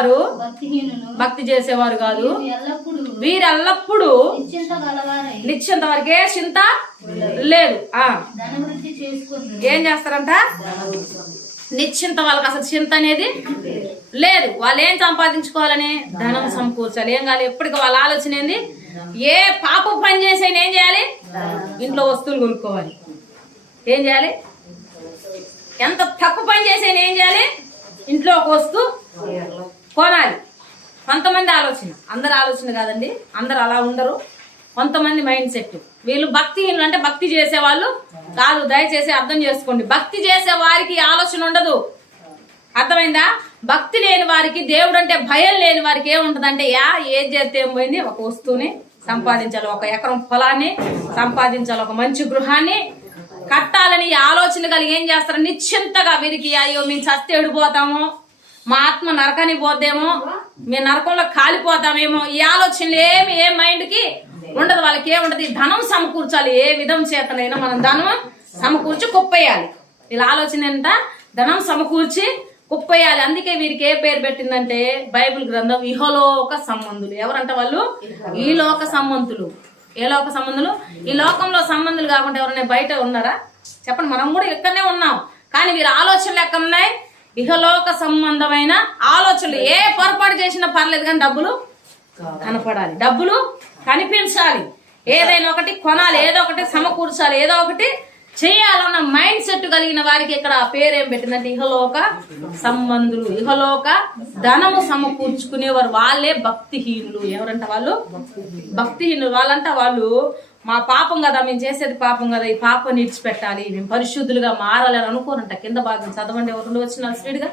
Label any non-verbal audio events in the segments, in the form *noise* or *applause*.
వారు భక్తి చేసేవారు కాదు. వీరెల్లప్పుడూ నిశ్చింత వరకే చింత లేదు. ఏం చేస్తారంట? నిశ్చింత వాళ్ళకి అసలు చింత అనేది లేదు. వాళ్ళు ఏం సంపాదించుకోవాలని? ధనం సమకూర్చాలి. ఏం కావాలి? ఎప్పటికీ వాళ్ళ ఆలోచన ఏంది? ఏ పాప పని చేసైనా ఏం చేయాలి? ఇంట్లో వస్తువులు కొనుక్కోవాలి. ఏం చేయాలి? ఎంత తప్పు పని చేసైనా ఏం చేయాలి? ఇంట్లో ఒక వస్తువు కొనాలి కొంతమంది ఆలోచన. అందరు ఆలోచన కాదండి. అందరు అలా ఉండరు. కొంతమంది మైండ్ సెట్. వీళ్ళు భక్తిహీనులు అంటే భక్తి చేసేవాళ్ళు కాదు. దయచేసి అర్థం చేసుకోండి. భక్తి చేసే వారికి ఆలోచన ఉండదు. అర్థమైందా? భక్తి లేని వారికి దేవుడు అంటే భయం లేని వారికి ఏముంటదంటే యా ఏం చేస్తే ఏం పోయింది? ఒక వస్తువుని సంపాదించాలి. ఒక ఎకరం పొలాన్ని సంపాదించాలి. ఒక మంచి గృహాన్ని కట్టాలని ఈ ఆలోచన కలిగి ఏం చేస్తారు నిశ్చింతగా వీరికి అయ్యో మేము చస్తే ఎడిపోతాము. మా ఆత్మ నరకానికి పోద్దేమో మేము నరకంలో కాలిపోతామేమో ఈ ఆలోచనలు ఏమి ఏ మైండ్కి ఉండదు. వాళ్ళకి ఏముండదు? ధనం సమకూర్చాలి. ఏ విధం చేతనైనా మనం ధనం సమకూర్చి కుప్పేయాలి. వీళ్ళ ఆలోచన ఎంత? ధనం సమకూర్చి కుప్పేయాలి. అందుకే వీరికి ఏ పేరు పెట్టిందంటే బైబిల్ గ్రంథం ఇహలోక సంబంధులు. ఎవరంట వాళ్ళు? ఈ లోక సంబంధులు. ఏ లోక సంబంధులు? ఈ లోకంలో సంబంధులు కాకుండా ఎవరైనా బయట ఉన్నారా? చెప్పండి మనం కూడా ఇక్కడనే ఉన్నాం. కానీ వీరి ఆలోచనలు ఎక్కడ ఉన్నాయి ఇహలోక సంబంధమైన ఆలోచనలు. ఏ పొరపాటు చేసినా పర్లేదు కానీ డబ్బులు కనపడాలి. డబ్బులు కనిపించాలి. ఏదైనా ఒకటి కొనాలి ఏదో ఒకటి సమకూర్చాలి ఏదో ఒకటి చేయాలన్న మైండ్ సెట్ కలిగిన వారికి ఇక్కడ పేరేం పెట్టిందంటే ఇహలోక సంబంధులు. ఇహలోక ధనము సమకూర్చుకునేవారు. వాళ్ళే భక్తిహీనులు. ఎవరంట వాళ్ళు? భక్తిహీనులు. వాళ్ళంట వాళ్ళు మా పాపం కదా మేము చేసేది పాపం కదా ఈ పాపం నిడిచిపెట్టాలి మేము పరిశుద్ధులుగా మారాలి అని అనుకోరంట కింద భాగం చదవండి ఎవరు వచ్చిన స్పీడ్గా?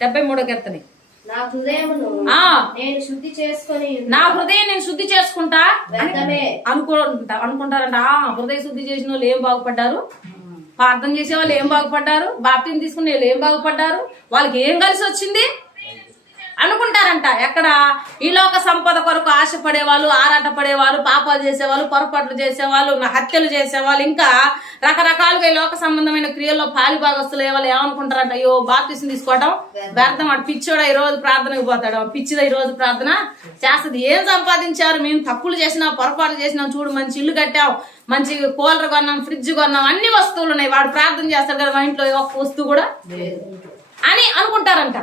డెబ్బై మూడో కీర్తని. నా హృదయమును ఆ. నేను శుద్ధి చేసుకొని నా హృదయం నేను శుద్ధి చేసుకుంటా? అనుకుంటా అనుకుంటారంట. ఆ హృదయ శుద్ధి చేసిన వాళ్ళు ఏం బాగుపడ్డారు? ప్రార్థన చేసే వాళ్ళు ఏం బాగుపడ్డారు? బాప్తిని తీసుకునే వాళ్ళు ఏం బాగుపడ్డారు? వాళ్ళకి ఏం కలిసి వచ్చింది? అనుకుంటారంట. ఎక్కడ? ఈ లోక సంపద కొరకు ఆశపడే వాళ్ళు ఆరాట పడేవాళ్ళు పాపాలు చేసేవాళ్ళు పొరపాట్లు చేసేవాళ్ళు హత్యలు చేసేవాళ్ళు ఇంకా రకరకాలుగా ఈ లోక సంబంధమైన క్రియల్లో పాలి భాగస్తులు వాళ్ళు ఏమనుకుంటారంట? అయ్యో బాప్తిసం తీసుకోవడం వ్యర్థం అటు పిచ్చోడా ఈ రోజు ప్రార్థనకు పోతాడు. పిచ్చిదా ఈ రోజు ప్రార్థన చేస్తుంది. ఏం సంపాదించారు? మేము తప్పులు చేసినా పొరపాట్లు చేసినాం చూడు మంచి ఇల్లు కట్టాం మంచి కూలర్ కొన్నాం ఫ్రిడ్జ్ కొన్నాం అన్ని వస్తువులు ఉన్నాయి. వాడు ప్రార్థన చేస్తాడు కదా మా ఇంట్లో ఒక్క వస్తువు కూడా అని అనుకుంటారంట.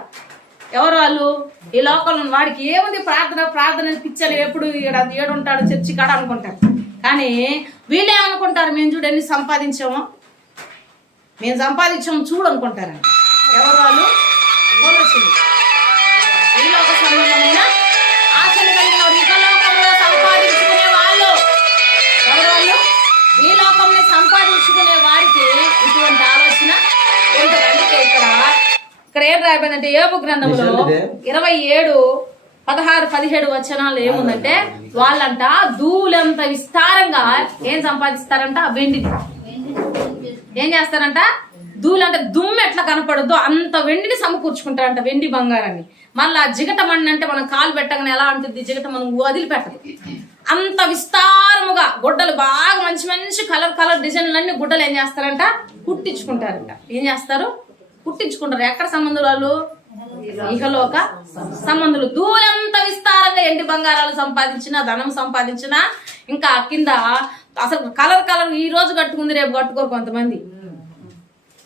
ఎవరు వాళ్ళు ఈ లోకంలో వాడికి ఏముంది ప్రార్థన? ప్రార్థన పిచ్చలు ఎప్పుడు ఇక్కడ ఏడు ఉంటాడు చర్చి కాడ అనుకుంటారు. కానీ వీళ్ళేమనుకుంటారు మేము చూడు ఎన్ని మేము సంపాదించాము చూడు అనుకుంటారండి ఎవరు వాళ్ళు పోలీసులు ఈ లోక సంబంధమైన ఆశలు కలిగిన ఇక లోకంలో సంపాదించుకునే వాళ్ళు. ఎవరు వాళ్ళు ఈ లోకంని సంపాదించుకునే వారికి ఇటువంటి ఆలోచన ఉంటుంది అందుకే ఇక్కడ. ఇక్కడ ఏం రాయబడిందంటే ఏబు గ్రంథంలో ఇరవై ఏడు పదహారు పదిహేడు వచనాలు ఏముందంటే వాళ్ళంట ధూళంత విస్తారంగా ఏం సంపాదిస్తారంట? వెండిని ఏం చేస్తారంట? ధూళి అంటే దుమ్ము ఎట్లా కనపడద్దో అంత వెండిని సమకూర్చుకుంటారంట వెండి బంగారాన్ని. మళ్ళా జిగట మಣ್ಣి అంటే మనం కాలు పెట్టగానే ఎలా ఉంటుంది జిగట మనం వదిలిపెట్టదు. అంత విస్తారముగా గుడ్డలు బాగా మంచి మంచి కలర్ కలర్ డిజైన్లన్నీ గుడ్డలు ఏం చేస్తారంట? కుట్టించుకుంటారంట. ఏం చేస్తారు? పుట్టించుకుంటారు. ఎక్కడ సంబంధులు వాళ్ళు? ఇహలోక సంబంధులు. దూరంత విస్తారంగా ఎండి బంగారాలు సంపాదించిన ధనం సంపాదించిన ఇంకా కింద అసలు కలర్ కలర్ ఈ రోజు కట్టుకుంది రేపు కట్టుకోరు కొంతమంది.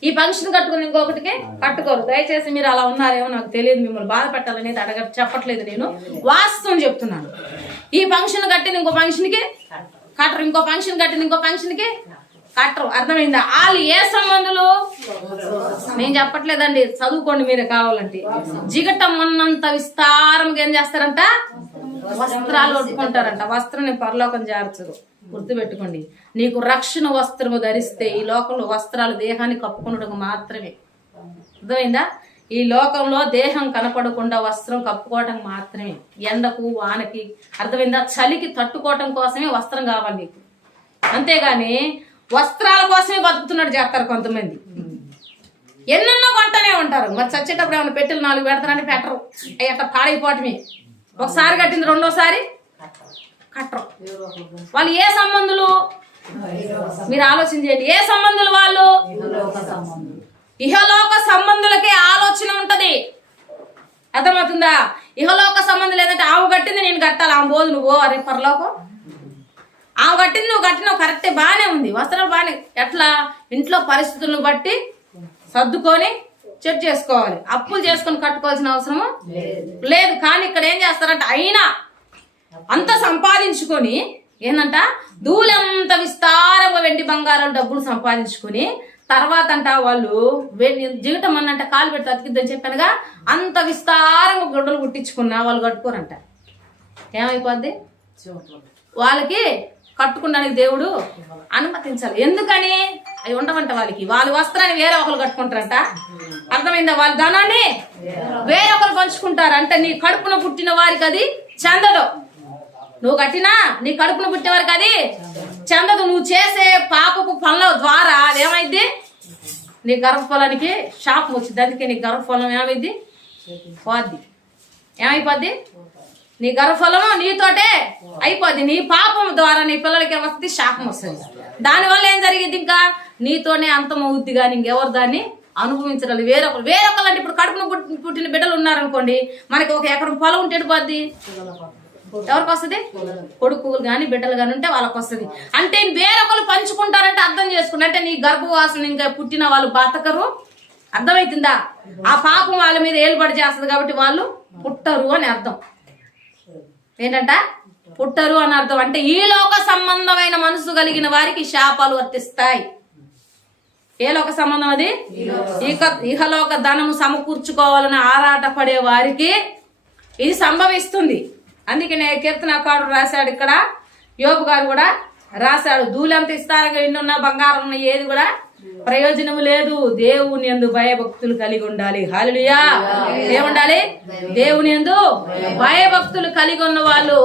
ఈ ఫంక్షన్ కట్టుకుని ఇంకొకటికి కట్టుకోరు. దయచేసి మీరు అలా ఉన్నారేమో నాకు తెలియదు మిమ్మల్ని బాధ పెట్టాలనేది అడగ చెప్పట్లేదు నేను. వాస్తవం చెప్తున్నాను. ఈ ఫంక్షన్ కట్టిన ఇంకో ఫంక్షన్కి కట్టరు. ఇంకో ఫంక్షన్ కట్టిన ఇంకో ఫంక్షన్కి కట్టరు అర్థమైందా? వాళ్ళు ఏ సంబంధులు? నేను చెప్పట్లేదండి. చదువుకోండి మీరే కావాలంటే. జిగటం ఉన్నంత విస్తారంగా ఏం చేస్తారంట? వస్త్రాలు కొట్టుకుంటారంట వస్త్రం పరలోకం చేర్చదు గుర్తుపెట్టుకోండి. నీకు రక్షణ వస్త్రము ధరిస్తే ఈ లోకంలో వస్త్రాలు దేహాన్ని కప్పుకున్నట్టుగా మాత్రమే. అర్థమైందా? ఈ లోకంలో దేహం కనపడకుండా వస్త్రం కప్పుకోవటం మాత్రమే. ఎండకు వానకి అర్థమైందా? చలికి తట్టుకోవటం కోసమే వస్త్రం కావాలి నీకు. అంతేగాని వస్త్రాల కోసమే బతుకుతున్నాడు చేస్తారు కొంతమంది. ఎన్నెన్నో కొంటనే ఉంటారు. మరి చచ్చేటప్పుడు ఏమైనా పెట్టెలు నాలుగు పెడతారంటే పెట్టరు. అవి అట్లా పాడైపోవటమే. ఒకసారి కట్టింది రెండోసారి కట్టరు. వాళ్ళు ఏ సంబంధులు? మీరు ఆలోచన చేయండి. ఏ సంబంధులు వాళ్ళు? ఇహలోక సంబంధులకే ఆలోచన ఉంటది. అర్థమవుతుందా? ఇహలోక సంబంధం లేదంటే ఆవు కట్టింది నేను కట్టాలి. ఆమె పోదు నువ్వు. అరే పరలోకం. ఆమె కట్టింది నువ్వు కట్టినావు కరెక్టే బాగానే ఉంది. వస్త్రాలు బాగానే ఎట్లా? ఇంట్లో పరిస్థితులను బట్టి సర్దుకొని చెక్ చేసుకోవాలి. అప్పులు చేసుకొని కట్టుకోవాల్సిన అవసరము లేదు. కానీ ఇక్కడ ఏం చేస్తారంటే అయినా అంత సంపాదించుకొని ఏంటంట దూలంత విస్తారంగా వెండి బంగారం డబ్బులు సంపాదించుకొని తర్వాత అంట వాళ్ళు జీవితం అన్నంట కాలు పెట్టి అతికిద్దని చెప్పానుగా అంత విస్తారంగా గుడ్డలు కుట్టించుకున్నా వాళ్ళు కట్టుకోరంట. ఏమైపోద్ది? వాళ్ళకి కట్టుకున్నానికి దేవుడు అనుమతించాలి. ఎందుకని? అవి ఉండవంట వాళ్ళకి. వాళ్ళ వస్త్రాన్ని వేరే ఒకరు కట్టుకుంటారంట. అర్థమైందా వాళ్ళ ధనాన్ని? వేరే ఒకరు పంచుకుంటారు అంటే నీ కడుపున పుట్టిన వారికి అది చెందదు. నువ్వు కట్టినా నీ కడుపున పుట్టిన వారికి అది చెందదు. నువ్వు చేసే పాపపు పనుల ద్వారా అదేమైంది నీ గర్భఫలానికి షాప్ వచ్చింది. అందుకే నీ గర్భఫలం ఏమైంది? పోద్ది. ఏమైపోద్ది? నీ గర్భఫలము నీతోటే అయిపోద్ది. నీ పాపం ద్వారా నీ పిల్లలకి వస్తుంది శాపం వస్తుంది. దానివల్ల ఏం జరిగింది ఇంకా? నీతోనే అంతం అవుద్ది కానీ ఇంకెవరు దాన్ని అనుభవించగలరు వేరొకరు వేరొకరు అంటే ఇప్పుడు కడుపున పుట్టిన బిడ్డలు ఉన్నారనుకోండి మనకి ఒక ఎకరం పొలం ఉంటే పోద్ది? ఎవరికి వస్తుంది? కొడుకులు కానీ బిడ్డలు కానీ ఉంటే వాళ్ళకి వస్తుంది. అంటే వేరొకరు పంచుకుంటారంటే అర్థం చేసుకుని అంటే నీ గర్భవాసన ఇంకా పుట్టిన వాళ్ళు బతకరు. అర్థమవుతుందా ఆ పాపం వాళ్ళ మీద ఏలుబడి చేస్తుంది కాబట్టి వాళ్ళు పుట్టరు అని అర్థం. ఏంటంట? పుట్టరు అని అర్థం. అంటే ఈ లోక సంబంధమైన మనసు కలిగిన వారికి శాపాలు వర్తిస్తాయి. ఏ లోక సంబంధం అది? ఇక ఇహలోక ధనము సమకూర్చుకోవాలని ఆరాట పడే వారికి ఇది సంభవిస్తుంది. అందుకే కీర్తన కీర్తనకారుడు రాశాడు ఇక్కడ. యోబు గారు కూడా రాశాడు. ధూళంత ఇస్తారుగా ఎన్నున్న బంగారం ఉన్న ఏది కూడా ప్రయోజనము లేదు. దేవుని ఎందు భయభక్తులు కలిగి ఉండాలి. హాలియా ఏముండాలి? దేవుని ఎందు భయభక్తులు కలిగి ఉన్న వాళ్ళు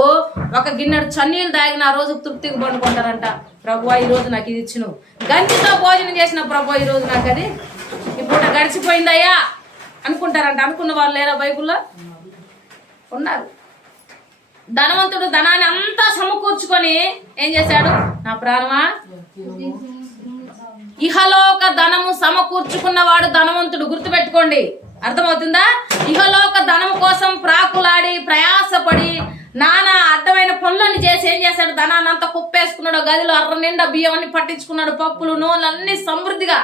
ఒక గిన్నెడు చన్నీళ్ళు తాగిన ఆ రోజు తృప్తికి పండుకుంటారంట. ప్రభు ఈ రోజు నాకు ఇది ఇచ్చిన. గంజితో భోజనం చేసిన ప్రభు ఈ రోజు నాకు అది. ఇప్పుడు గడిచిపోయిందయ్యా అనుకుంటారంట. అనుకున్న వాళ్ళు లేరా బైబుల్లో? ఉన్నారు. ధనవంతుడు ధనాన్ని అంతా సమకూర్చుకొని ఏం చేశాడు? నా ప్రాణమా? ఇహలోక ధనము సమకూర్చుకున్నవాడు ధనవంతుడు. గుర్తుపెట్టుకోండి. అర్థమవుతుందా? ఇహలోక ధనము కోసం ప్రాకులాడి ప్రయాసపడి నానా అడ్డమైన పనులన్నీ చేసి ఏం చేశాడు? ధనాన్ని అంతా కుప్పేసుకున్నాడు. గదిలో అర్ర నిండా బియ్యం అన్ని పట్టించుకున్నాడు. పప్పులు నూనెలు అన్ని సమృద్ధిగా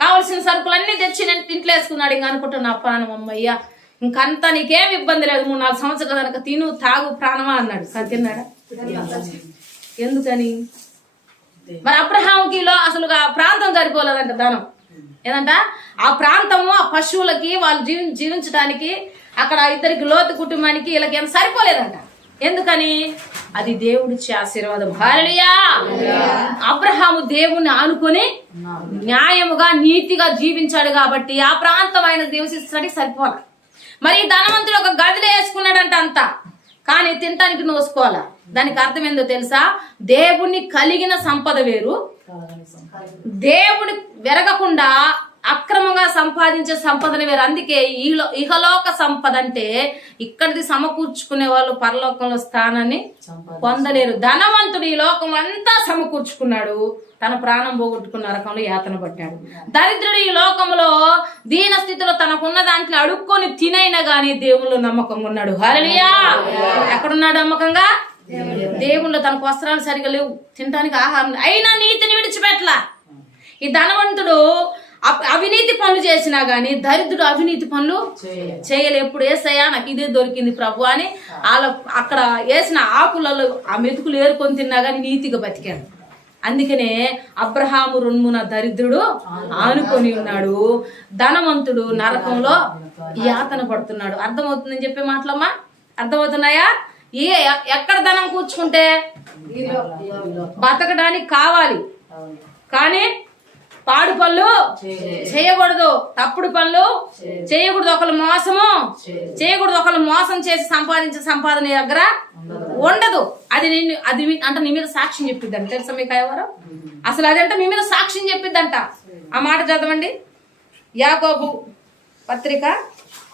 కావలసిన సరుకులన్నీ తెచ్చి నేను ఇంట్లో వేసుకున్నాడు. ఇంక అనుకుంటున్నా ప్రాణం అమ్మయ్యా ఇంకంతా నీకేం ఇబ్బంది లేదు. మూడు నాలుగు సంవత్సరాల కనుక తిను తాగు ప్రాణమా అన్నాడు. తిన్నాడా? ఎందుకని? మరి అబ్రహాంకి లో అసలు ఆ ప్రాంతం సరిపోలేదంట ధనం. ఏదంట? ఆ ప్రాంతము ఆ పశువులకి వాళ్ళు జీవి జీవించడానికి అక్కడ ఇద్దరికి లోతు కుటుంబానికి వీళ్ళకి ఏం సరిపోలేదంట. ఎందుకని? అది దేవుడిచ్చే ఆశీర్వాదం. హాలలియా అబ్రహాము దేవుణ్ణి ఆనుకొని న్యాయముగా నీతిగా జీవించాడు కాబట్టి ఆ ప్రాంతం ఆయన నివసిస్తానికి సరిపోలే. మరి ధనవంతుడు ఒక గదిలో వేసుకున్నాడంట అంతా. కానీ తినటానికి నోసుకోవాలా దానికి అర్థం ఏందో తెలుసా? దేవుణ్ణి కలిగిన సంపద వేరు. దేవుడి వెరగకుండా అక్రమంగా సంపాదించే సంపదని వేరు. అందుకే ఈలో ఇహలోక సంపద అంటే ఇక్కడిది సమకూర్చుకునే వాళ్ళు పరలోకంలో స్థానాన్ని పొందలేరు. ధనవంతుడు ఈ లోకం అంతా సమకూర్చుకున్నాడు. తన ప్రాణం పోగొట్టుకున్న రకంలో యాతన పడ్డాడు. దరిద్రుడు ఈ లోకంలో దీన స్థితిలో తనకున్న దాంట్లో అడుక్కొని తినైనా గాని దేవుళ్ళు నమ్మకంగా ఉన్నాడు. హరలియా ఎక్కడున్నాడు నమ్మకంగా? దేవుళ్ళు తనకు వస్త్రాలు సరిగా లేవు. తినడానికి ఆహారం. అయినా నీతిని విడిచిపెట్టలా. ఈ ధనవంతుడు అవినీతి పనులు చేసినా గాని దరిద్రుడు అవినీతి పనులు చేయలే ఎప్పుడు వేసయ్యా నాకు ఇదే దొరికింది ప్రభు అని వాళ్ళ అక్కడ వేసిన ఆకులలో ఆ మెతుకులు ఏరుకొని తిన్నా గాని నీతిగా బతికాడు. అందుకనే అబ్రహాము రుణ్మున దరిద్రుడు ఆనుకొని ఉన్నాడు. ధనవంతుడు నరకంలో యాతన పడుతున్నాడు. అర్థమవుతుందని చెప్పే మాటలమ్మా? అర్థమవుతున్నాయా? ఏ ఎక్కడ ధనం కూర్చుకుంటే బతకడానికి కావాలి. కానీ పాడు పనులు చేయకూడదు. తప్పుడు పనులు చేయకూడదు. ఒకళ్ళు మోసము చేయకూడదు. ఒకళ్ళు మోసం చేసి సంపాదించే సంపాదన దగ్గర ఉండదు. అది నిన్ను అది మీ- అంటే నీ మీద సాక్ష్యం చెప్పిద్దంట. తెలుసా మీకు ఎవరు అసలు అదంటే మీ మీద సాక్ష్యం చెప్పిద్దంట. ఆ మాట చదవండి. యాకోబు పత్రిక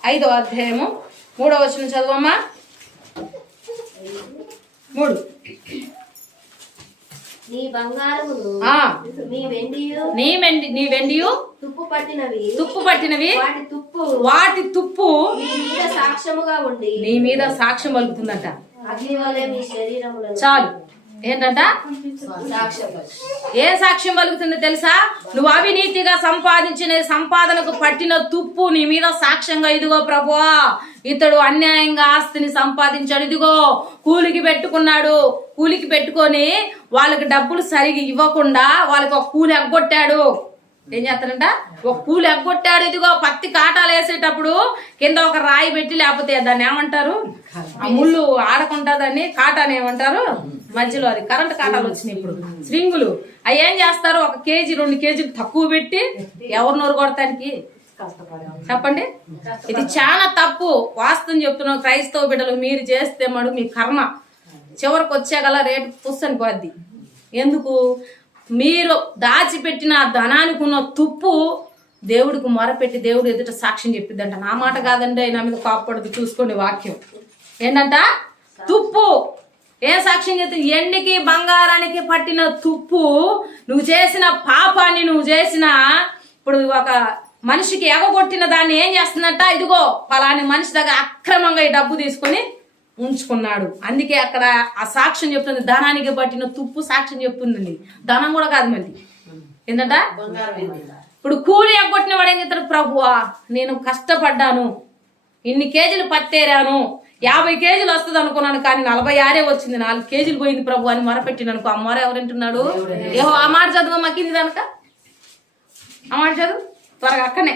ఐదో అధ్యాయము మూడో వచ్చిన చదవమ్మా. మూడు. నీ బంగారమును నీ వెండియు నీ వెండి నీ వెండియు తుప్పు పట్టినవి. తుప్పు పట్టినవి. వాటి తుప్పు వాటి తుప్పు నీ మీద సాక్ష్యముగా ఉండి నీ మీద సాక్ష్యం పలుకుతుందంట అగ్ని వలె మీ శరీరములను చాలు. ఏంటంట? ఏ సాక్ష్యం పలుకుతుందో తెలుసా? నువ్వు అవినీతిగా సంపాదించిన సంపాదనకు పట్టిన తుప్పు నీ మీద సాక్ష్యంగా ఇదిగో ప్రభు. ఇతడు అన్యాయంగా ఆస్తిని సంపాదించాడు. ఇదిగో కూలికి పెట్టుకున్నాడు. కూలికి పెట్టుకొని వాళ్ళకి డబ్బులు సరిగి ఇవ్వకుండా వాళ్ళకి ఒక కూలి ఎగ్గొట్టాడు ఏం చేస్తాడంట ఒక కూలి ఎగ్గొట్టాడు ఇదిగో పత్తి కాటాలు వేసేటప్పుడు కింద ఒక రాయి పెట్టి లేకపోతే దాన్ని ఏమంటారు? ఆ ముళ్ళు ఆడకుండా దాన్ని కాటాని ఏమంటారు? మధ్యలో అది కరెంట్ కాటాలు వచ్చినాయి ఇప్పుడు. స్వింగులు. అవి ఏం చేస్తారు? ఒక కేజీ రెండు కేజీలు తక్కువ పెట్టి ఎవరు నోరు కొడతానికి? చెప్పండి. ఇది చాలా తప్పు. వాస్తవం చెప్తున్నాం. క్రైస్తవ బిడ్డలు మీరు చేస్తే మడు మీ కర్మ. చివరికి వచ్చేగల రేటు పుస్తని పోద్ది ఎందుకు? మీరు దాచిపెట్టిన ధనానికి ఉన్న తుప్పు దేవుడికి మొరపెట్టి దేవుడు ఎదుట సాక్ష్యం చెప్పిద్దంట. నా మాట కాదండి నా మీద కాపాడదు చూసుకోండి వాక్యం. ఏంటంట? తుప్పు. ఏ సాక్ష్యం చెప్తుంది ఎండికి బంగారానికి పట్టిన తుప్పు నువ్వు చేసిన పాపాన్ని నువ్వు చేసిన ఇప్పుడు ఒక మనిషికి ఎగగొట్టిన దాన్ని ఏం చేస్తుందంట? ఇదిగో పలాని మనిషి దగ్గర అక్రమంగా ఈ డబ్బు తీసుకొని ఉంచుకున్నాడు. అందుకే అక్కడ ఆ సాక్ష్యం చెప్తుంది. ధనానికి పట్టిన తుప్పు సాక్ష్యం చెప్తుందండి ధనం కూడా కాదు మళ్ళీ ఏంటంట? ఇప్పుడు కూలి ఎగ్గొట్టిన వాడు ఏం చెప్తాడు ప్రభువా నేను కష్టపడ్డాను. ఇన్ని కేజీలు పత్తేరాను యాభై కేజీలు వస్తుంది అనుకున్నాను కానీ నలభై ఆరే వచ్చింది. నాలుగు కేజీలు పోయింది ప్రభు అని మొరపెట్టిన అనుకో. మొర ఎవరింటున్నాడు? ఏహో ఆ మాట చదువు మక్కింది కనుక ఆ మాట చదువు? త్వరగా అక్కనే.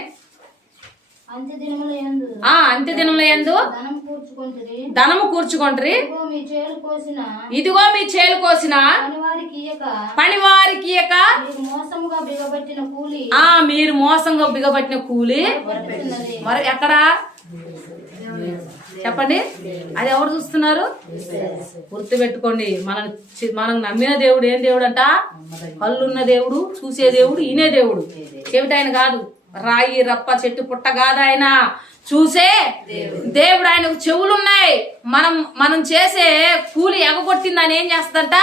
అంత్య దినముల ఎందు ధనము కూర్చుకుంటారు. ఇదిగో మీ చేలు కోసిన ఇదిగో మీ చేలు కోసిన పనివారికి ఇయ్యక పనివారికి ఇయ్యక మీరు మోసముగా బిగబట్టిన కూలి ఆ మీరు మోసంగా బిగబట్టిన కూలి మరి ఎక్కడా? చెప్పండి. అది ఎవరు చూస్తున్నారు? గుర్తు పెట్టుకోండి మనం మనం నమ్మిన దేవుడు ఏం దేవుడు అంట కళ్ళున్న దేవుడు చూసే దేవుడు ఈయనే దేవుడు. చెవిటాయన కాదు. రాయి రప్ప చెట్టు పుట్ట చూసే దేవుడు ఆయనకు చెవులున్నాయి. మనం మనం చేసే కూలి ఎగగొట్టింది ఆయన ఏం చేస్తారంట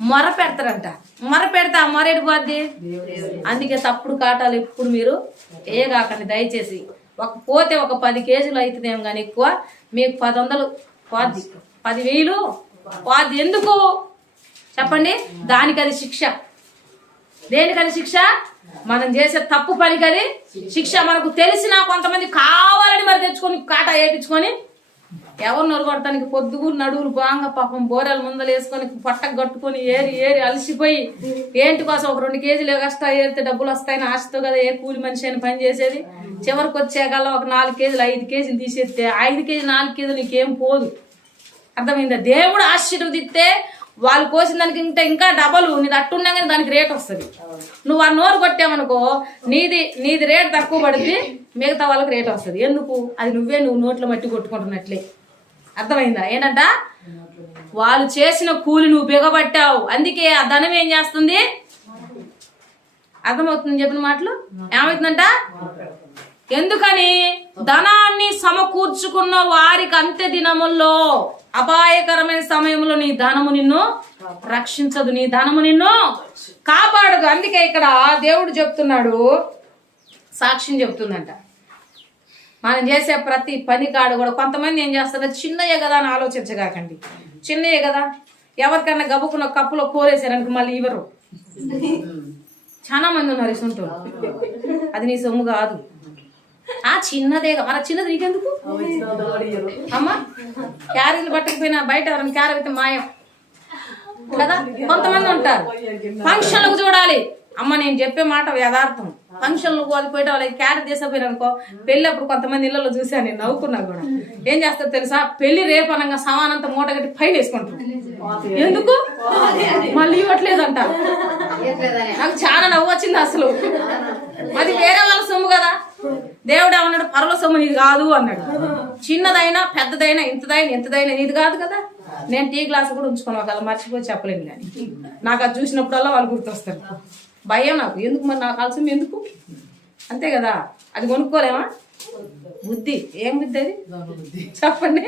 మొర పెడతారంట. మొర పెడతా మొర ఎడిపోద్ది అందుకే తప్పుడు కాటాలు ఎప్పుడు మీరు ఏ కాకండి దయచేసి ఒక పోతే ఒక పది కేజీలు అవుతుందేమో కానీ ఎక్కువ మీకు పది వందలు పోద్ది. పది వేలు పోద్ది. ఎందుకు? చెప్పండి. దానికి అది శిక్ష. దేనికని శిక్ష? మనం చేసే తప్పు పనికి అది శిక్ష మనకు తెలిసినా కొంతమంది కావాలని మరి తెచ్చుకొని కాటా వేయించుకొని ఎవరు నొరగొడటానికి పొద్దుగురు నడువులు బాగా పాపం బోరెల ముందలు వేసుకొని పట్ట కట్టుకొని ఏరి ఏరి అలసిపోయి ఏంటి కోసం ఒక రెండు కేజీలు ఎగస్ట్రా ఏరితే డబ్బులు వస్తాయని ఆశతో కదా ఏ కూలి మనిషి అని పని చేసేది? చివరికి వచ్చేకల్లా ఒక నాలుగు కేజీలు ఐదు కేజీలు తీసేస్తే ఐదు కేజీ నాలుగు కేజీలు నీకేం పోదు. అర్థమైందా? దేవుడు ఆశీర్వదిస్తే వాళ్ళు కోసిన దానికి ఇంకా ఇంకా డబల్ నీది అట్టుండగానే దానికి రేట్ వస్తుంది. నువ్వు ఆ నోరు కొట్టావనుకో నీది నీది రేట్ తక్కువ పడితే మిగతా వాళ్ళకి రేట్ వస్తుంది. ఎందుకు? అది నువ్వే నువ్వు నోట్లో మట్టి కొట్టుకుంటున్నట్లే. అర్థమైందా? ఏంటంట? వాళ్ళు చేసిన కూలి నువ్వు బిగబట్టావు. అందుకే ఆ ధనం ఏం చేస్తుంది? అర్థమవుతుంది చెప్పిన మాటలు? ఏమవుతుందంట? ఎందుకని? ధనాన్ని సమకూర్చుకున్న వారికి అంత్య దినముల్లో అపాయకరమైన సమయంలో నీ ధనము నిన్ను రక్షించదు నీ ధనము నిన్ను కాపాడదు. అందుకే ఇక్కడ దేవుడు చెప్తున్నాడు సాక్ష్యం చెప్తుందంట. మనం చేసే ప్రతి పని కాడు కూడా కొంతమంది ఏం చేస్తారు చిన్నయే కదా అని ఆలోచించగాకండి. చిన్నయే కదా ఎవరికైనా గబుకున్న కప్పులో కోరేసారనుకో మళ్ళీ ఇవ్వరు. *laughs* చాలా మంది ఉన్నారు ఇసుంటూ అది నీ సొమ్ము కాదు. ఆ చిన్నదే మన చిన్నది నీకెందుకు? అమ్మా క్యారీలు పట్టకపోయినా బయట ఎవరైనా క్యారీ అయితే మాయం. కదా? కొంతమంది ఉంటారు. ఫంక్షన్లకు చూడాలి. అమ్మ నేను చెప్పే మాట యథార్థం. ఫంక్షన్లకు వాళ్ళు పోయి వాళ్ళకి క్యారీ తీసుకుపోయారు అనుకో పెళ్ళి అప్పుడు కొంతమంది ఇళ్ళలో చూసాను నేను నవ్వుకున్నా కూడా. ఏం చేస్తారు తెలుసా? పెళ్ళి రేపు సమానంత మూట కట్టి పైన వేసుకుంటారు. ఎందుకు? మళ్ళీ ఇవ్వట్లేదంట. నాకు చాలా నవ్వు వచ్చింది అసలు. అది వేరే వాళ్ళ సొమ్ము కదా? దేవుడు ఏమన్నాడు పర్వ సొమ్ము నీది కాదు అన్నాడు. చిన్నదైనా పెద్దదైనా ఇంతదైనా ఇంతదైనా నీది కాదు కదా. నేను టీ గ్లాస్ కూడా ఉంచుకున్నాను ఒకవేళ మర్చిపోయి చెప్పలేను కానీ నాకు అది చూసినప్పుడల్లా వాళ్ళు గుర్తొస్తారు. భయం నాకు. ఎందుకు మరి నాకు కలిసి ఎందుకు? అంతే కదా. అది కొనుక్కోలేమా? బుద్ధి. ఏం బుద్ధి అది? చెప్పండి.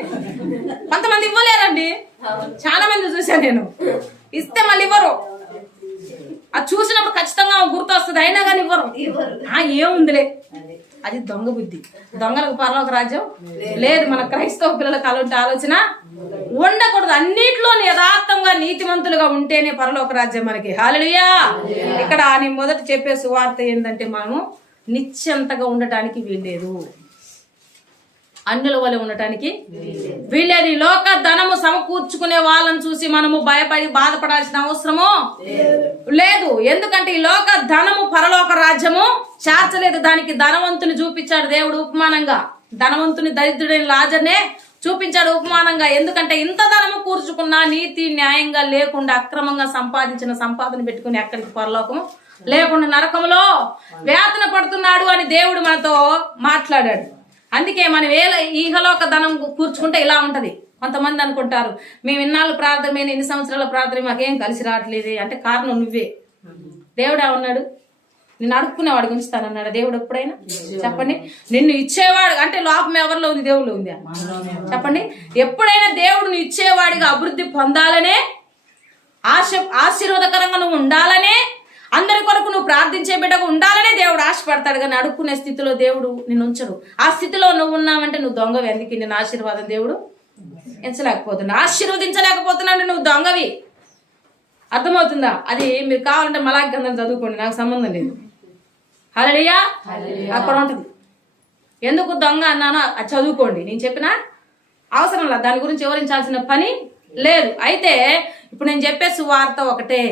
కొంతమంది ఇవ్వలేరండి. చాలా మంది చూసాను నేను. ఇస్తే మళ్ళీ ఇవ్వరు. అది చూసినప్పుడు ఖచ్చితంగా గుర్తు వస్తుంది అయినా కానీ ఇవ్వరు. ఆ, ఏముందిలే. అది దొంగ బుద్ధి. దొంగలకు పరలోక రాజ్యం లేదు. మన క్రైస్తవ పిల్లలకు అలాంటి ఆలోచన ఉండకూడదు. అన్నిట్లో యథార్థంగా నీతిమంతులుగా ఉంటేనే పరలోక రాజ్యం మనకి. హాలలుయా ఇక్కడ నేను మొదట చెప్పే సువార్త ఏంటంటే మనము నిశ్చంతగా ఉండటానికి వీల్లేదు. అన్యుల వల్ల ఉండటానికి వీళ్ళేది లోక ధనము సమకూర్చుకునే వాళ్ళని చూసి మనము భయపడి బాధపడాల్సిన అవసరము లేదు. ఎందుకంటే ఈ లోక ధనము పరలోక రాజ్యము చేర్చలేదు దానికి ధనవంతుని చూపించాడు దేవుడు ఉపమానంగా. ధనవంతుని దరిద్రుడైన రాజనే చూపించాడు ఉపమానంగా. ఎందుకంటే ఇంత ధనము కూర్చుకున్నా నీతి న్యాయంగా లేకుండా అక్రమంగా సంపాదించిన సంపాదన పెట్టుకుని ఎక్కడికి పరలోకము? లేకుండా నరకములో వేతన పడుతున్నాడు అని దేవుడు మనతో మాట్లాడాడు. అందుకే మనం ఏ ఈహలోక ధనం కూర్చుకుంటే ఇలా ఉంటది. కొంతమంది అనుకుంటారు మేము ఇన్నాళ్ళు ప్రార్థన మేము ఎన్ని సంవత్సరాల ప్రార్థన మాకేం కలిసి రావట్లేదు అంటే కారణం నువ్వే. దేవుడు ఏమన్నాడు నిన్ను అడుక్కునేవాడు గుంచుతానన్నాడు దేవుడు ఎప్పుడైనా? చెప్పండి. నిన్ను ఇచ్చేవాడు అంటే లోపం ఎవరిలో ఉంది? దేవుళ్ళు ఉంది. చెప్పండి. ఎప్పుడైనా దేవుడు నువ్వు ఇచ్చేవాడిగా అభివృద్ధి పొందాలనే ఆశ ఆశీర్వాదకరంగా నువ్వు ఉండాలనే అందరి కొరకు నువ్వు ప్రార్థించే బిడ్డకు ఉండాలనే దేవుడు ఆశపడతాడు కానీ అడుక్కునే స్థితిలో దేవుడు నిన్ను ఉంచడు. ఆ స్థితిలో నువ్వు ఉన్నావంటే నువ్వు దొంగవి అందుకే నేను ఆశీర్వాదం దేవుడు ఎంచలేకపోతున్నా ఆశీర్వదించలేకపోతున్నాడు నువ్వు దొంగవి. అర్థమవుతుందా? అది మీరు కావాలంటే మలాక్ గ్రంథం చదువుకోండి నాకు సంబంధం లేదు. హలలియా అక్కడ ఉంటది. ఎందుకు దొంగ అన్నానో అది చదువుకోండి. నేను చెప్పిన? అవసరం లేదు దాని గురించి వివరించాల్సిన పని లేదు. అయితే ఇప్పుడు నేను చెప్పే సువార్త ఒకటే.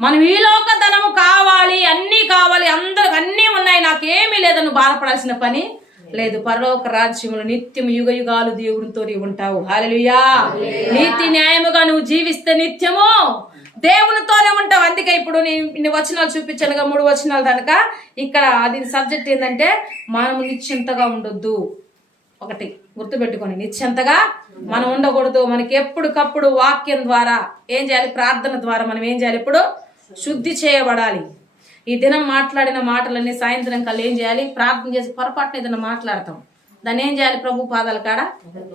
మనం ఈ లోక ధనము కావాలి అన్నీ కావాలి అందరికి అన్నీ ఉన్నాయి నాకేమీ లేదని బాధపడాల్సిన పని లేదు. పరలోక రాజ్యములు నిత్యం యుగ యుగాలు దేవుడితో నీవు ఉంటావు హాలలుయా నీతి న్యాయముగా నువ్వు జీవిస్తే నిత్యము దేవునితోనే ఉంటావు. అందుకే ఇప్పుడు నేను ఇన్ని వచనాలు చూపించానుగా మూడు వచనాలు కనుక. ఇక్కడ దీని సబ్జెక్ట్ ఏంటంటే మనం నిశ్చింతగా ఉండొద్దు. ఒకటి గుర్తుపెట్టుకొని నిశ్చంతగా మనం ఉండకూడదు. మనకి ఎప్పటికప్పుడు వాక్యం ద్వారా ఏం చేయాలి? ప్రార్థన ద్వారా మనం ఏం చేయాలి? ఇప్పుడు శుద్ధి చేయబడాలి. ఈ దినం మాట్లాడిన మాటలన్నీ సాయంత్రం కల్లా ఏం చేయాలి? ప్రార్థన చేసి పొరపాటున ఏదైనా మాట్లాడతాం. దాన్ని ఏం చేయాలి? ప్రభు పాదాల కాడ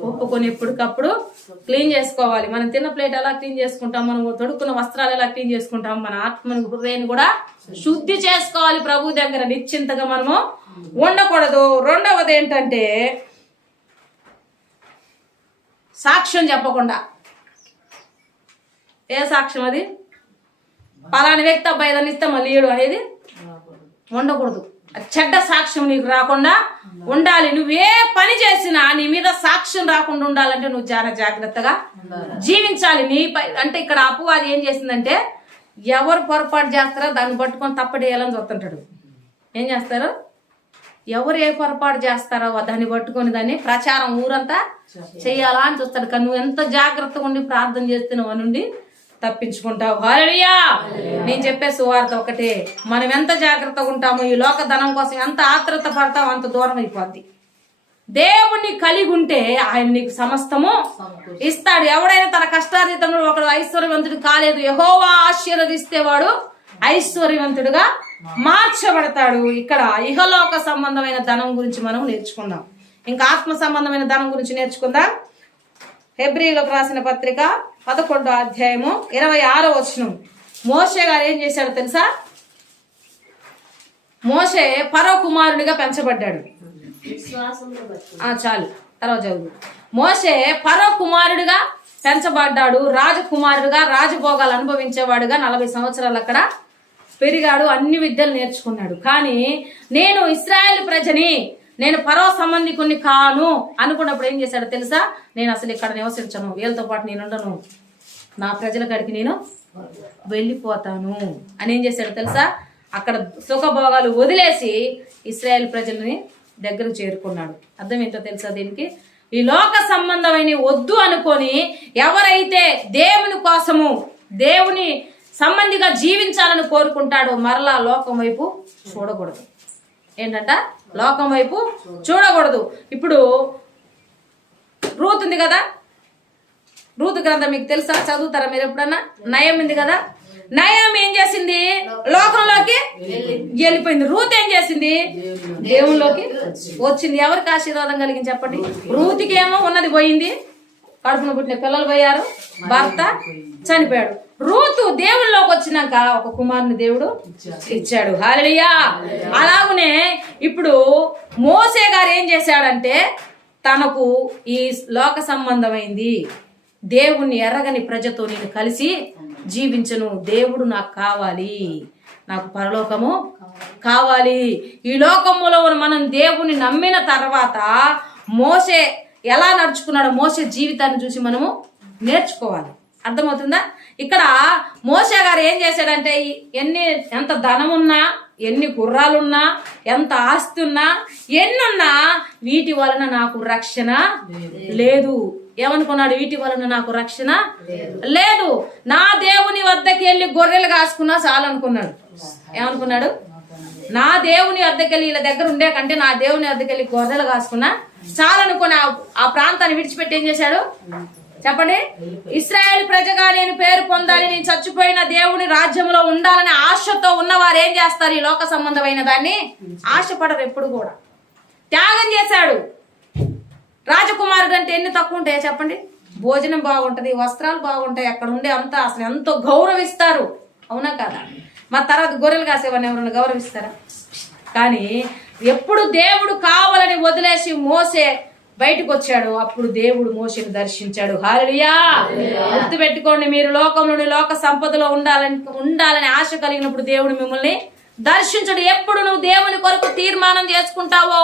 ఒప్పుకొని ఎప్పటికప్పుడు క్లీన్ చేసుకోవాలి. మనం తిన్న ప్లేట్ ఎలా క్లీన్ చేసుకుంటాం? మనం తొడుక్కున్న వస్త్రాలు ఎలా క్లీన్ చేసుకుంటాం? మన ఆత్మను హృదయాన్ని కూడా శుద్ధి చేసుకోవాలి ప్రభు దగ్గర. నిశ్చింతగా మనము ఉండకూడదు. రెండవది ఏంటంటే సాక్ష్యం చెప్పకుండా. ఏ సాక్ష్యం అది? పలాని వ్యక్తి అబ్బాయి ఏదైనా ఇస్తే మళ్ళీ ఏడు అనేది ఉండకూడదు. చెడ్డ సాక్ష్యం నీకు రాకుండా ఉండాలి. నువ్వు పని చేసినా నీ మీద సాక్ష్యం రాకుండా ఉండాలంటే నువ్వు చాలా జాగ్రత్తగా జీవించాలి. నీ పై అంటే ఇక్కడ అపవాది ఏం చేసిందంటే ఎవరు పొరపాటు చేస్తారో దాన్ని పట్టుకొని తప్పడేయాలని చూస్తుంటాడు. ఏం చేస్తారు? ఎవరు ఏ పొరపాటు చేస్తారో దాన్ని పట్టుకొని దాన్ని ప్రచారం ఊరంతా చెయ్యాలా అని చూస్తాడు. కానీ నువ్వు ఎంత జాగ్రత్తగా ఉండి ప్రార్థన చేస్తున్నావు నుండి తప్పించుకుంటావు. హల్లెలూయా నేను చెప్పే సువార్త ఒకటే. మనం ఎంత జాగ్రత్తగా ఉంటామో ఈ లోక ధనం కోసం ఎంత ఆత్రత పడతామో అంత దూరం అయిపోద్ది. దేవుణ్ణి కలిగి ఉంటే ఆయన నీకు సమస్తము ఇస్తాడు. ఎవడైనా తన కష్టాతీతంలో ఒకడు ఐశ్వర్యవంతుడు కాలేదు. యహోవా ఆశీర్వదిస్తే వాడు ఐశ్వర్యవంతుడుగా మార్చబడతాడు. ఇక్కడ ఇహలోక సంబంధమైన ధనం గురించి మనం నేర్చుకుందాం. ఇంకా ఆత్మ సంబంధమైన ధనం గురించి నేర్చుకుందాం. హెబ్రిలోకి రాసిన పత్రిక పదకొండో అధ్యాయము ఇరవై ఆరో వచనం. మోషే గారు ఏం చేశాడు తెలుసా? మోషే పరో కుమారుడిగా పెంచబడ్డాడు. చాలు. తర్వాత చదువు. మోసే పరో కుమారుడిగా పెంచబడ్డాడు రాజకుమారుడుగా రాజభోగాలు అనుభవించేవాడుగా నలభై సంవత్సరాలు అక్కడ పెరిగాడు అన్ని విద్యలు నేర్చుకున్నాడు. కానీ నేను ఇస్రాయేల్ ప్రజని నేను పరో సంబంధికుని కాను అనుకున్నప్పుడు ఏం చేశాడు తెలుసా? నేను అసలు ఇక్కడ నివసించను వీళ్ళతో పాటు నేను ఉండను. నా ప్రజల కాడికి నేను వెళ్ళిపోతాను. అని ఏం చేశాడు తెలుసా? అక్కడ సుఖభోగాలు వదిలేసి ఇస్రాయేల్ ప్రజల్ని దగ్గరకు చేరుకున్నాడు. అర్థం ఏంటో తెలుసా దీనికి? ఈ లోక సంబంధమైన వద్దు అనుకొని ఎవరైతే దేవుని కోసము దేవుని సంబంధిగా జీవించాలని కోరుకుంటాడో మరలా లోకం వైపు చూడకూడదు. ఏంటంట? లోకం వైపు చూడకూడదు. ఇప్పుడు రూత్ ఉంది కదా? రూతు గ్రంథం మీకు తెలుసా? చదువుతారా మీరు ఎప్పుడన్నా? నయం ఉంది కదా? నయం ఏం చేసింది? లోకంలోకి వెళ్ళిపోయింది. రూత్ ఏం చేసింది? దేవుల్లోకి వచ్చింది. ఎవరికి ఆశీర్వాదం కలిగింది చెప్పండి? రూతికి ఏమో ఉన్నది పోయింది. కడుపున పుట్టిన పిల్లలు పోయారు. భర్త చనిపోయాడు. రూతు దేవుళ్ళలోకి వచ్చినాక ఒక కుమారుని దేవుడు ఇచ్చాడు. హాలియా అలాగనే ఇప్పుడు మోసే గారు ఏం చేశాడంటే తనకు ఈ లోక సంబంధమైంది. దేవుణ్ణి ఎర్రగని ప్రజతో నేను కలిసి జీవించను. దేవుడు నాకు కావాలి. నాకు పరలోకము కావాలి. ఈ లోకములో మనం దేవుని నమ్మిన తర్వాత మోసే ఎలా నడుచుకున్నాడో మోసే జీవితాన్ని చూసి మనము నేర్చుకోవాలి. అర్థమవుతుందా? ఇక్కడ మోసే గారు ఏం చేశాడంటే ఎన్ని ఎంత ధనం ఉన్నా ఎన్ని గుర్రాలున్నా ఎంత ఆస్తి ఉన్నా ఎన్నున్నా వీటి వలన నాకు రక్షణ లేదు. ఏమనుకున్నాడు? వీటి వలన నాకు రక్షణ లేదు. నా దేవుని వద్దకి వెళ్ళి గొర్రెలు కాసుకున్నా చాలనుకున్నాడు. ఏమనుకున్నాడు? నా దేవుని వద్దకెళ్ళి వీళ్ళ దగ్గర ఉండే కంటే నా దేవుని వద్దకెళ్ళి గొర్రెలు కాసుకున్నా చాలనుకుని ఆ ప్రాంతాన్ని విడిచిపెట్టి ఏం చేశాడు? చెప్పండి? ఇస్రాయేల్ ప్రజగా నేను పేరు పొందాలి నేను చచ్చిపోయిన దేవుని రాజ్యంలో ఉండాలనే ఆశతో ఉన్నవారు ఏం చేస్తారు ఈ లోక సంబంధమైన దాన్ని? ఆశపడరు ఎప్పుడు కూడా. త్యాగం చేశాడు. రాజకుమారుడు అంటే ఎన్ని తక్కువ ఉంటాయో చెప్పండి? భోజనం బాగుంటుంది వస్త్రాలు బాగుంటాయి అక్కడ ఉండే అంతా అసలు ఎంతో గౌరవిస్తారు. అవునా కదా? మా తర్వాత గొర్రెలు కాసేవాడిని ఎవరైనా గౌరవిస్తారా? కానీ ఎప్పుడు దేవుడు కావాలని వదిలేసి మోసే బయటకు వచ్చాడు అప్పుడు దేవుడు మోసని దర్శించాడు. హాలియా గుర్తు పెట్టుకోండి మీరు లోకంలోని లోక సంపదలో ఉండాలని ఉండాలని ఆశ కలిగినప్పుడు దేవుడు మిమ్మల్ని దర్శించడు. ఎప్పుడు నువ్వు దేవుని కొరకు తీర్మానం చేసుకుంటావో?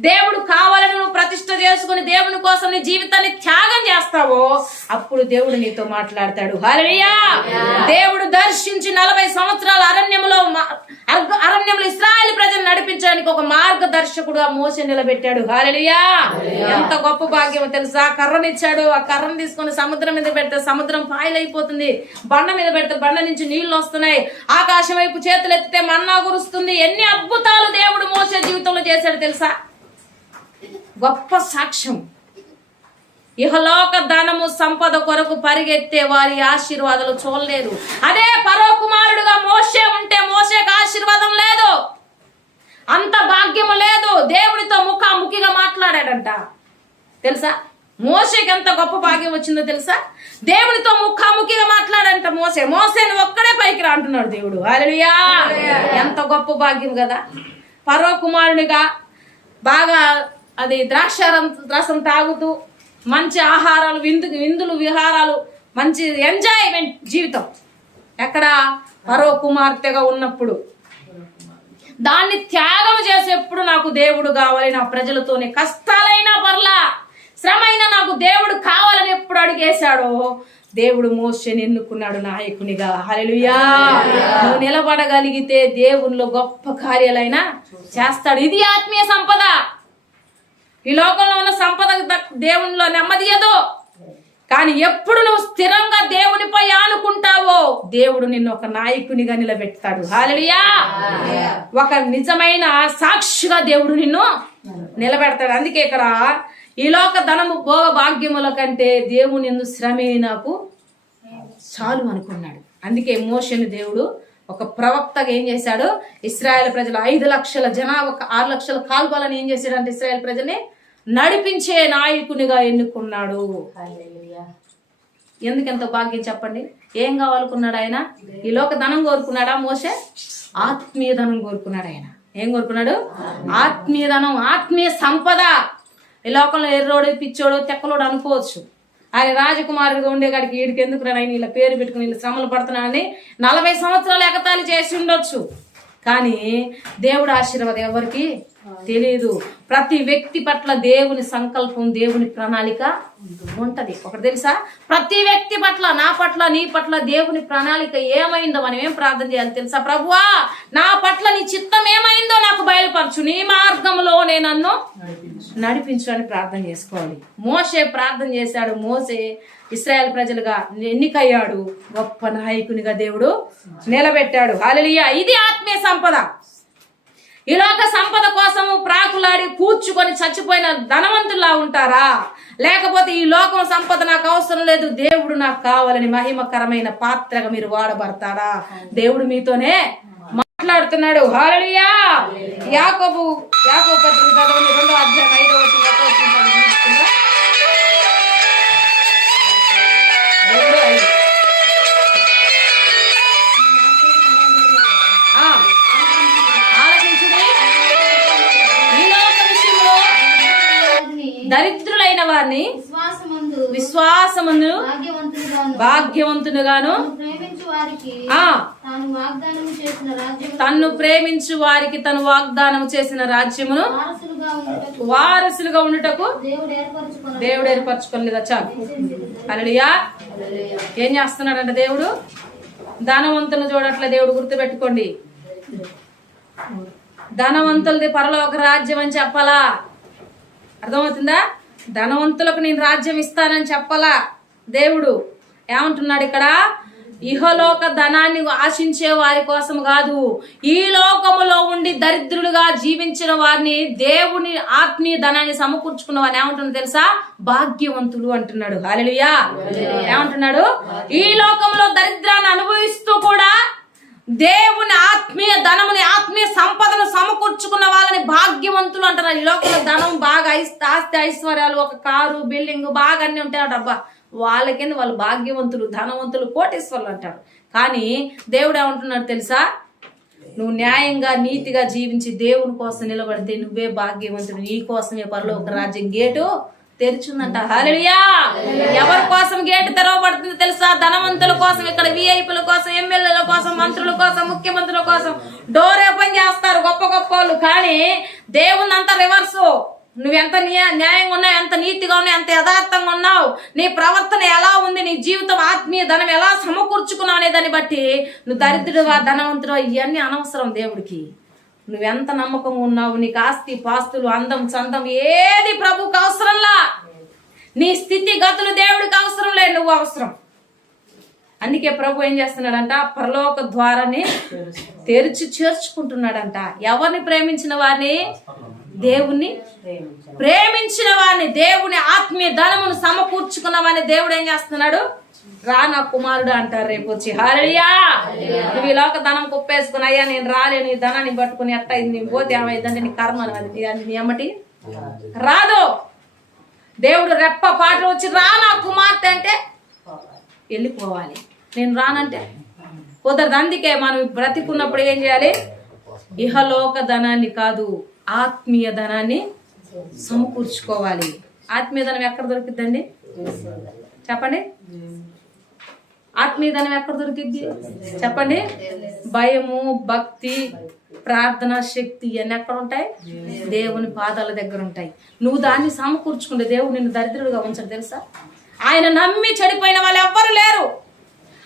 దేవుడు కావాలని నువ్వు ప్రతిష్ట చేసుకుని దేవుని కోసం నీ జీవితాన్ని త్యాగం చేస్తావో అప్పుడు దేవుడు నీతో మాట్లాడతాడు. హరియా దేవుడు దర్శించి నలభై సంవత్సరాల అరణ్యంలో అరణ్యంలో ఇస్రాయల్ ప్రజలు నడిపించడానికి ఒక మార్గదర్శకుడు ఆ మోస నిలబెట్టాడు. హాలలియా ఎంత గొప్ప భాగ్యం తెలుసా? కర్రనిచ్చాడు ఆ కర్రను తీసుకొని సముద్రం మీద పెడితే సముద్రం పాయలైపోతుంది. బండ మీద పెడితే బండ నుంచి నీళ్ళు వస్తున్నాయి. ఆకాశం వైపు చేతులు ఎత్తితే మన్నా కురుస్తుంది. ఎన్ని అద్భుతాలు దేవుడు మోస జీవితంలో చేశాడు తెలుసా? గొప్ప సాక్ష్యం. ఇహలోక ధనము సంపద కొరకు పరిగెత్తే వారి ఆశీర్వాదాలు చూడలేదు అదే పరో కుమారుడుగా మోసే ఉంటే మోసేకి ఆశీర్వాదం లేదు. అంత భాగ్యము లేదు. దేవునితో ముఖాముఖిగా మాట్లాడాడంట. తెలుసా? మోసేకి ఎంత గొప్ప భాగ్యం వచ్చిందో తెలుసా? దేవునితో ముఖాముఖిగా మాట్లాడంట మోసే మోసేని ఒక్కడే పైకి రా అంటున్నాడు దేవుడు. హల్లెలూయా! ఎంత గొప్ప భాగ్యం కదా. పరో కుమారునిగా బాగా అది ద్రాక్ష రసం తాగుతూ మంచి ఆహారాలు విందు విందులు విహారాలు మంచి ఎంజాయ్మెంట్ జీవితం. ఎక్కడ పరో కుమార్తెగా ఉన్నప్పుడు దాన్ని త్యాగం చేసేప్పుడు నాకు దేవుడు కావాలి నా ప్రజలతోనే కష్టాలైనా పర్లా శ్రమ అయినా నాకు దేవుడు కావాలని ఎప్పుడు అడిగేశాడో దేవుడు మోసని ఎన్నుకున్నాడు నాయకునిగా. హలలుయా నువ్వు నిలబడగలిగితే దేవుళ్ళు గొప్ప కార్యాలైనా చేస్తాడు. ఇది ఆత్మీయ సంపద. ఈ లోకంలో ఉన్న సంపద దేవునిలో దేవునిలో నెమ్మదియదు కానీ ఎప్పుడు నువ్వు స్థిరంగా దేవునిపై ఆనుకుంటావో దేవుడు నిన్ను ఒక నాయకునిగా నిలబెడతాడు. హాలలియా ఒక నిజమైన సాక్షిగా దేవుడు నిన్ను నిలబెడతాడు. అందుకే ఇక్కడ ఈ లోక ధనము భోగ భాగ్యముల కంటే దేవుని శ్రమే నాకు చాలు అనుకున్నాడు. అందుకే మోషన్ దేవుడు ఒక ప్రవక్తగా ఏం చేశాడు? ఇస్రాయేల్ ప్రజలు ఐదు లక్షల జనాభా ఒక ఆరు లక్షల కాల్బాలని ఏం చేశాడంటే ఇస్రాయేల్ ప్రజల్ని నడిపించే నాయకునిగా ఎన్నుకున్నాడు. ఎందుకు ఎంత భాగ్యం చెప్పండి? ఏం కావాలనుకున్నాడు ఆయన? ఈ లోక ధనం కోరుకున్నాడా మోసే ఆత్మీయ ధనం కోరుకున్నాడు ఆయన. ఏం కోరుకున్నాడు? ఆత్మీయ ధనం ఆత్మీయ సంపద. ఈ లోకంలో ఎర్రోడు పిచ్చోడు తెక్కలోడు అనుకోవచ్చు. ఆయన రాజకుమారుడిగా ఉండే కాడికి వీడికి ఎందుకు రా ఆయన ఇలా పేరు పెట్టుకుని ఇలా శ్రమలు పడుతున్నానని నలభై సంవత్సరాలు ఎగతాళి చేసి ఉండొచ్చు. కానీ దేవుడు ఆశీర్వాదం ఎవరికి? తెలియదు ప్రతి వ్యక్తి పట్ల దేవుని సంకల్పం దేవుని ప్రణాళిక ఉంటది. ఒకటి తెలుసా? ప్రతి వ్యక్తి పట్ల నా పట్ల నీ పట్ల దేవుని ప్రణాళిక ఏమైందో మనం ఏం ప్రార్థన చేయాలి తెలుసా? ప్రభువా నా పట్ల నీ చిత్తం ఏమైందో నాకు బయలుపరచు. నీ మార్గంలోనే నన్ను నడిపించు అని ప్రార్థన చేసుకోవాలి. మోసే ప్రార్థన చేశాడు. మోసే ఇస్రాయల్ ప్రజలుగా ఎన్నికయ్యాడు. గొప్ప నాయకునిగా దేవుడు నిలబెట్టాడు. అలలియ ఇది ఆత్మీయ సంపద. ఈ లోక సంపద కోసము ప్రాకులాడి కూర్చుకొని చచ్చిపోయిన ధనవంతుల్లా ఉంటారా? లేకపోతే ఈ లోకం సంపద నాకు అవసరం లేదు దేవుడు నాకు కావాలని మహిమకరమైన పాత్రగా మీరు వాడబడతారా? దేవుడు మీతోనే మాట్లాడుతున్నాడు. హాలలియా యాకోబు యాకోబు పత్రిక రెండో అధ్యాయం ఐదో భాగ్యవంతునుగాను తన్ను ప్రేమించు వారికి తను వాగ్దానం చేసిన రాజ్యమును వారసులుగా ఉండటకు దేవుడు ఏర్పరచుకోలేదా చాలు అలలియా ఏం చేస్తున్నాడంట దేవుడు? ధనవంతులు చూడట్లే దేవుడు గుర్తుపెట్టుకోండి. ధనవంతులది పరలోక రాజ్యం అని చెప్పాలా? అర్థమవుతుందా? ధనవంతులకు నేను రాజ్యం ఇస్తానని చెప్పాలా దేవుడు? ఏమంటున్నాడు ఇక్కడ? ఇహలోక ధనాన్ని ఆశించే వారి కోసం కాదు ఈ లోకములో ఉండి దరిద్రులుగా జీవించిన వారిని దేవుని ఆత్మీయ ధనాన్ని సమకూర్చుకున్న వారిని ఏమంటున్నాడు తెలుసా? భాగ్యవంతులు అంటున్నాడు. హాలెలుయా ఏమంటున్నాడు? ఈ లోకంలో దరిద్రాన్ని అనుభవిస్తూ కూడా దేవుని ఆత్మీయ ధనముని ఆత్మీయ సంపదను సమకూర్చుకున్న వాళ్ళని భాగ్యవంతులు అంటారు ఈ లోకంలో ధనం బాగా ఆస్తి ఐశ్వర్యాలు ఒక కారు బిల్డింగ్ బాగా అన్ని ఉంటాయి అబ్బా. వాళ్ళకేంది వాళ్ళు భాగ్యవంతులు ధనవంతులు కోటేశ్వర్లు అంటారు. కానీ దేవుడు ఏమంటున్నాడు తెలుసా? నువ్వు న్యాయంగా నీతిగా జీవించి దేవుని కోసం నిలబడితే నువ్వే భాగ్యవంతుడు. నీ కోసమే పరలోక రాజ్యం గేటు తెరిచిందంట. హలియా ఎవరి కోసం గేటు తెరవబడుతుంది తెలుసా? ధనవంతుల కోసం ఇక్కడ విఐపుల కోసం ఎమ్మెల్యేల కోసం మంత్రుల కోసం ముఖ్యమంత్రుల కోసం డోర్ ఓపెన్ చేస్తారు గొప్ప గొప్ప వాళ్ళు. కానీ దేవుని అంతా రివర్స్. నువ్వెంత న్యా- న్యాయంగా ఉన్నావు ఎంత నీతిగా ఉన్నావు ఎంత యథార్థంగా ఉన్నావు నీ ప్రవర్తన ఎలా ఉంది నీ జీవితం ఆత్మీయ ధనం ఎలా సమకూర్చుకున్నావు అనే దాన్ని బట్టి నువ్వు దరిద్రుడువా ధనవంతుడు ఇవన్నీ అనవసరం దేవుడికి. నువ్వెంత నమ్మకంగా ఉన్నావు నీకు ఆస్తి పాస్తులు అందం చందం ఏది ప్రభుకి అవసరంలా నీ స్థితి గతులు దేవుడికి అవసరం లేదు నువ్వు అవసరం. అందుకే ప్రభు ఏం చేస్తున్నాడంట? పరలోక ద్వారాన్ని తెరిచి చేర్చుకుంటున్నాడంట. ఎవరిని ప్రేమించిన వారిని? దేవుణ్ణి ప్రేమించిన వారిని దేవుని ఆత్మీయ ధనమును సమకూర్చుకున్న వారిని దేవుడు ఏం చేస్తున్నాడు? రా నా కుమారుడు అంటారు రేపు వచ్చి. హాలయ్యా నువ్వు లోక ధనం కుప్పేసుకుని అయ్యా నేను రాలేను ఈ ధనాన్ని పట్టుకుని ఎట్ట ఇది నీ పోతే ఏమైందంటే నీ కర్మ అది నీ- అది నీ అమ్మటి రాదు. దేవుడు రెప్ప పాటలు వచ్చి రా నా కుమార్తె అంటే వెళ్ళిపోవాలి. నేను రానంటే కుదరదు. అందుకే మనం బ్రతికున్నప్పుడు ఏం చేయాలి? ఇహలోక ధనాన్ని కాదు ఆత్మీయ ధనాన్ని సమకూర్చుకోవాలి. ఆత్మీయ ధనం ఎక్కడ దొరికిద్దండి? చెప్పండి. ఆత్మీయ ధనం ఎక్కడ దొరికిద్ది? చెప్పండి. భయము భక్తి ప్రార్థన శక్తి ఇవన్నీ ఎక్కడ ఉంటాయి? దేవుని పాదాల దగ్గర ఉంటాయి. నువ్వు దాన్ని సమకూర్చుకుంటే దేవుడు నిన్ను దరిద్రుడుగా ఉంచడు తెలుసా? ఆయన నమ్మి చెడిపోయిన వాళ్ళు ఎవ్వరు లేరు.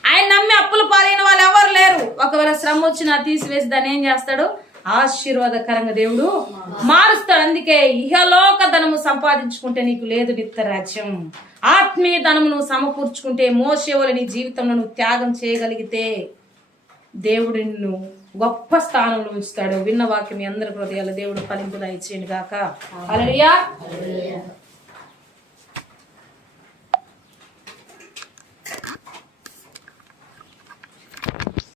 ఆయన నమ్మి అప్పులు పాలైన వాళ్ళు ఎవరు లేరు. ఒకవేళ శ్రమ వచ్చినా తీసివేసి దాన్ని ఏం చేస్తాడు? ఆశీర్వాదకరంగా దేవుడు మారుస్తాడు. అందుకే ఇహలోక ధనము సంపాదించుకుంటే నీకు లేదు నిత్య రాజ్యం ఆత్మీయ ధనము నువ్వు సమకూర్చుకుంటే మోసేవలు నీ జీవితంలో నువ్వు త్యాగం చేయగలిగితే దేవుడు నిన్ను గొప్ప స్థానంలో ఉంచుతాడు. విన్న వాక్యం మీ అందరి హృదయాలు దేవుడు ఫలింపుదా ఇచ్చేయండి గాక. అలలియా